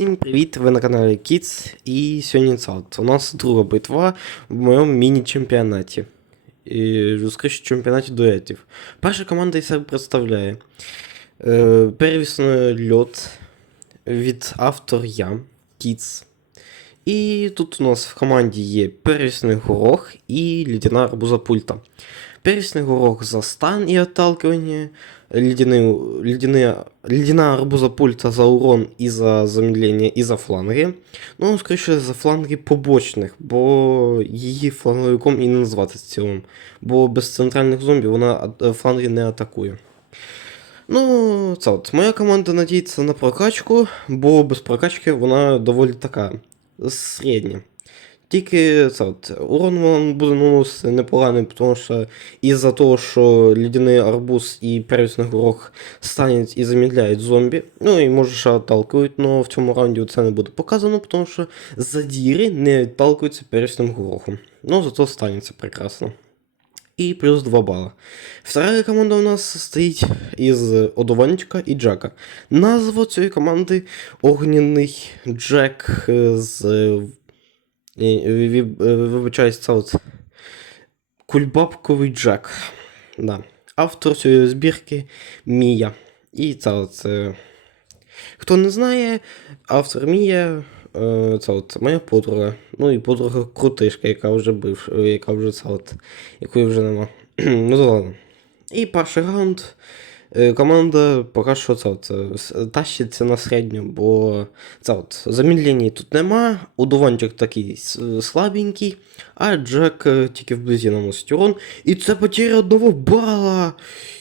Всім привіт! Ви на каналі Kids і сьогодні от у нас друга битва в моєму міні-чемпіонаті. І чемпіонаті дуетів. Перша команда і себе представляє. Е, Первісний льот від автор я, Kids. І тут у нас в команді є первісний горох і лідяна арбуза пульта. Первісний горох за стан і отталкивание, ледяный, ледяные, ледяная арбуза пульта за урон і за замедлення, і за фланги. Ну, скоріше, за фланги побочних, бо її фланговиком і не назвати в цілому. Бо без центральних зомбі вона а- фланги не атакує. Ну, це от. Моя команда надіється на прокачку, бо без прокачки вона доволі така середня. Тільки це урон вам буде наносити непоганий, тому що із-за того, що лідяний арбуз і первісний горох стануть і замідляють зомбі. Ну і може ще отталкують, але в цьому раунді це не буде показано, тому що задіри не відталкуються первісним горохом. Ну, зато станеться прекрасно. І плюс 2 бала. Вторая команда у нас состоїть із одуванчика і Джека. Назва цієї команди Огняний Джек з. Е, Вибачаюсь, це от Кульбабковий Джек. Да. Автор цієї збірки Мія. І це от. е, Хто не знає, автор Мія. е, Це от моя подруга. Ну і подруга крутишка, яка вже бив, яка вже це от, якої вже нема. ну то ладно. І перший раунд. Е, Команда поки що це от, е, тащиться на середню, бо це от замедлення тут нема, удуванчик такий слабенький, а Джек е, тільки вблизі наносить урон. І це потеря одного бала.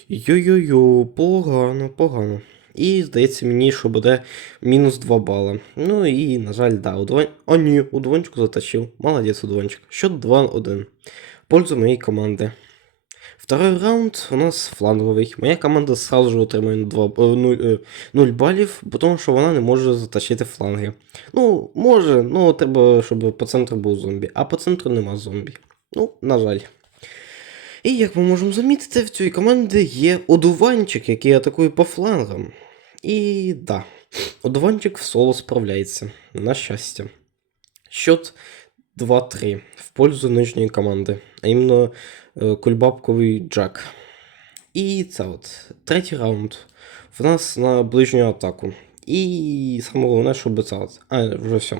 Йо-йо-йо, погано, погано. І здається мені, що буде мінус 2 бала. Ну і, на жаль, да, удуван... О, ні, удуванчику затащив. Молодець, удуванчик. Счет 2-1. Пользу моєї команди. Второй раунд у нас фланговий. Моя команда сразу же отримує 2, 0, 0 балів, тому що вона не може затащити фланги. Ну, може, ну треба, щоб по центру був зомбі, а по центру нема зомбі. Ну, на жаль. І як ми можемо замітити, в цій команді є одуванчик, який атакує по флангам. І да, одуванчик в соло справляється, на щастя. Счет 2-3 в пользу нижньої команди, а іменно е, кульбабковий Джак. І це от третій раунд. В нас на ближню атаку. І саме головне, щоб це от. А, вже все.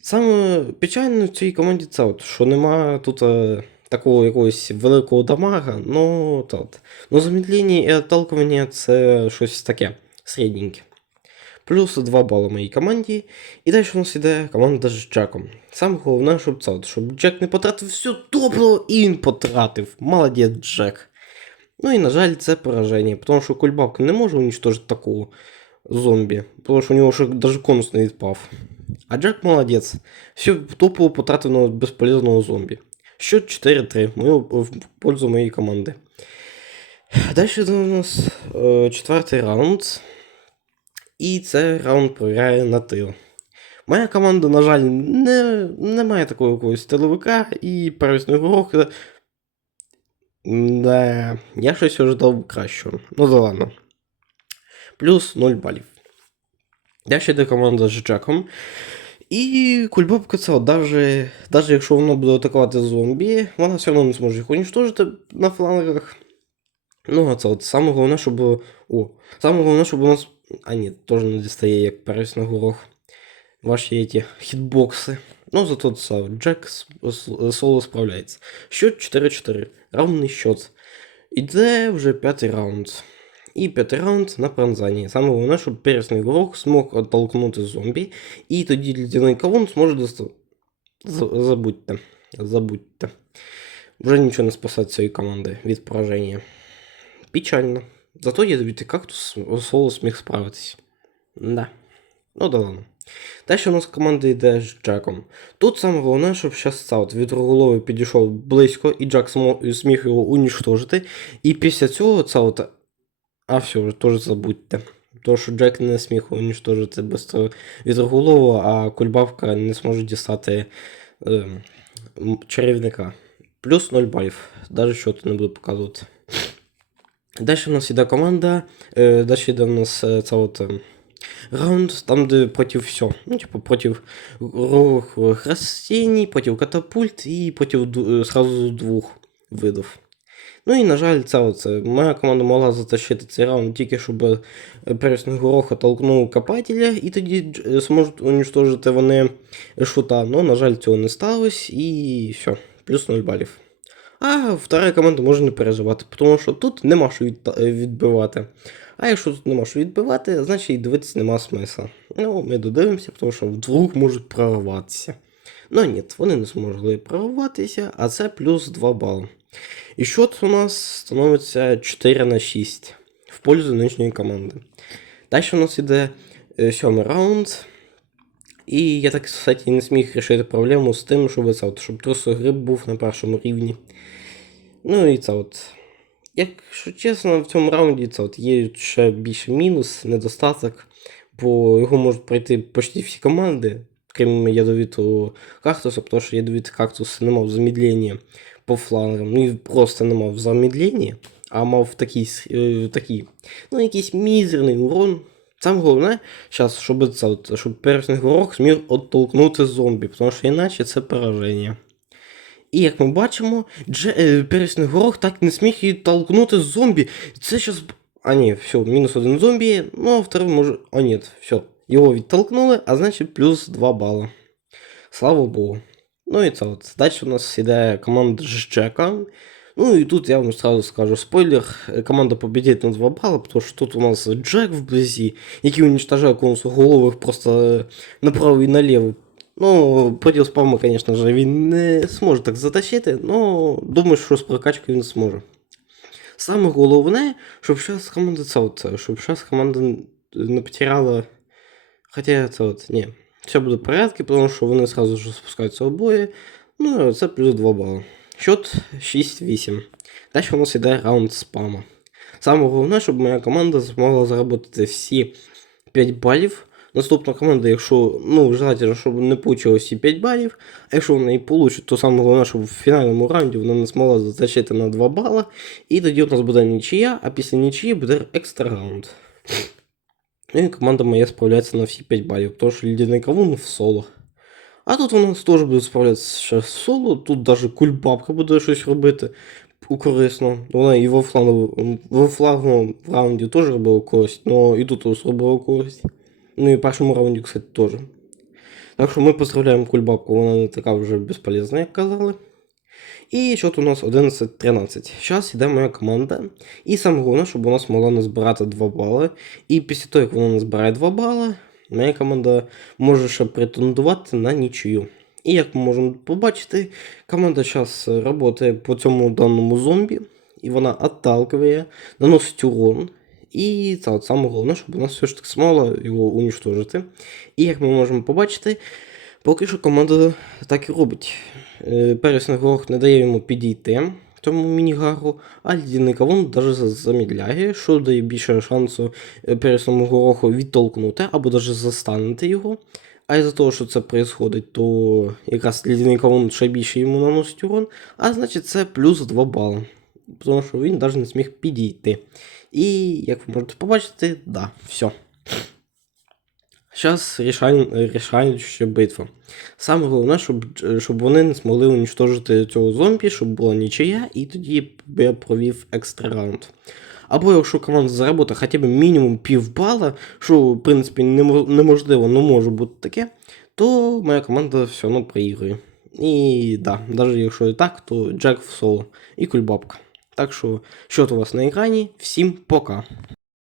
Саме печальне в цій команді це от, що нема тут е, такого якогось великого дамага, ну от. Ну, замедлення і отталкування це щось таке середненьке. Плюс 2 бали моїй команді. І далі у нас іде команда з Джеком. Саме головне, щоб це, щоб Джек не потратив все топливо, і він потратив. Молодець Джек. Ну і, на жаль, це пораження, тому що кульбабка не може уничтожити такого зомбі, тому що у нього ще навіть конус не відпав. А Джек молодець. Все топливо потратив на безполезного зомбі. Счет 4-3 мою, в пользу моєї команди. Далі у нас е, четвертий раунд. І це раунд провіряє на тил. Моя команда, на жаль, не, не має такого якогось тиловика і первісний горох. е, Да, я щось ожидав кращого. Ну да ладно. Плюс 0 балів. Я ще йде команда з Джеком. І кульбабка це, даже, даже якщо вона буде атакувати зомбі, вона все одно не зможе їх уничтожити на флангах. Ну, а це от саме головне, щоб. О, саме головне, щоб у нас. А ні, теж не дістає, як перес на горох. Ваші ті хітбокси. Ну, зато це Джек соло справляється. Счет 4-4. Равний счет. Іде вже п'ятий раунд. І п'ятий раунд на пронзанні. Саме головне, щоб пересний горох змог оттолкнути зомбі, і тоді лідяний колон зможе достати. Забудьте. Забудьте. Вже нічого не спасає цієї команди від пораження. Печально. Зато ядовитый кактус соло сміг справитись. Да. Ну да ладно. Далі у нас команда йде з Джеком. Тут саме головне, щоб Саут вітроголовий підійшов близько, і Джек смо- зміг його унічтожити. І після цього Саут. А все, вже теж забудьте. Тому що Джек не сміг унічтожити без того вітроголового, а кульбавка не зможе дістати е, чарівника. Плюс 0 балів. Навіть що не буду показувати. Далі у нас іде команда. Е, далі йде у нас е, ця от. е, раунд, там, де проти всього. Ну, типу, проти ровых растений, проти катапульт і проти е, сразу двох видів. Ну і, на жаль, це оце. Моя команда могла затащити цей раунд тільки щоб е, пересний гороха толкнув копателя, і тоді е, зможуть уничтожити вони шута. Ну, на жаль, цього не сталося, і все, плюс 0 балів. А втора команда може не переживати, тому що тут нема що відбивати. А якщо тут нема що відбивати, значить і дивитися нема смисла. Ну, ми додивимося, тому що вдвох можуть прорватися. Ну ні, вони не змогли прорватися, а це плюс 2 бали. І счет у нас становиться 4 на 6 в пользу нинішньої команди. Далі у нас іде е, сьомий раунд. І я так, кстати, не зміг рішити проблему з тим, щоб це, от, щоб трусогриб був на першому рівні. Ну і це от. Якщо чесно, в цьому раунді це от є ще більше мінус, недостаток, бо його можуть пройти почти всі команди, крім ядовитого кактуса, тому що ядовитий кактус не мав замедлення по флангам, ну і просто не мав замедлення, а мав такий, е, такий ну, якийсь мізерний урон. Саме головне, зараз, щоб, це, от, щоб пересний горох зміг оттолкнути зомбі, тому що іначе це пораження. І як ми бачимо, Дже... е, пересний горох так не зміг її толкнути зомбі. Це щас. А ні, все, мінус один зомбі, ну а второй може. О, ні, все. Його відтолкнули, а значить плюс 2 бала. Слава Богу. Ну і це от. Далі у нас іде команда з Джека. Ну і тут я вам сразу скажу спойлер. е, Команда победит на 2 бала, потому що тут у нас Джек вблизі, який уничтожає конусу голових просто е, направо і наліво. Ну, проти спаму, звісно ж, він не зможе так затащити, але думаю, що з прокачкою він зможе. Саме головне, щоб зараз команда це, от, щоб зараз команда не потеряла. Хоча це от, ні. Все буде в порядку, тому що вони сразу ж спускаються обоє. Ну, це плюс 2 бали. Счет 6-8. Далі у нас іде раунд спама. Саме головне, щоб моя команда змогла заробити всі 5 балів. Наступна команда, якщо, ну, желательно, щоб не получилось всі 5 балів, а якщо вона і получить, то саме головне, щоб в фінальному раунді вона не змогла затащити на 2 бала. І тоді у нас буде нічия, а після нічиї буде екстра раунд. Ну і команда моя справляється на всі 5 балів, тому що лідяний кавун в соло. А тут у нас теж буде справлятися ще в соло, тут навіть кульбабка буде щось робити корисно. Вона і во флаговому раунді теж робила користь, але і тут робила користь. Ну і в першому раунді, кстати, теж. Так що ми поздравляємо кульбабку, вона не така вже безполезна, як казали. І счет у нас 11-13. Зараз йде моя команда. І саме головне, щоб вона змогла назбирати 2 бали. І після того, як вона назбирає 2 бали, моя команда може ще претендувати на нічию. І як ми можемо побачити, команда зараз працює по цьому даному зомбі, і вона отталкиває, наносить урон. І це от саме головне, щоб вона все ж таки змогла його уничтожити. І як ми можемо побачити, поки що команда так і робить. Е, горох не дає йому підійти цьому мінігару, а кавун навіть замідляє, що дає більше шансу е, пересному гороху відтолкнути або навіть застанути його. А із-за того, що це відбувається, то якраз лідяний кавун ще більше йому наносить урон, а значить це плюс 2 бали. Тому що він навіть не зміг підійти. І як ви можете побачити, да, все. Зараз рішаюча битва. Саме головне, щоб, щоб вони не змогли уничтожити цього зомбі, щоб була нічия, і тоді я провів екстра раунд. Або якщо команда заработає хоча б мінімум півбала, що в принципі неможливо, але може бути таке, то моя команда все одно проігрує. І да, навіть якщо і так, то Джек в соло і кульбабка. Так що, що у вас на екрані, всім пока.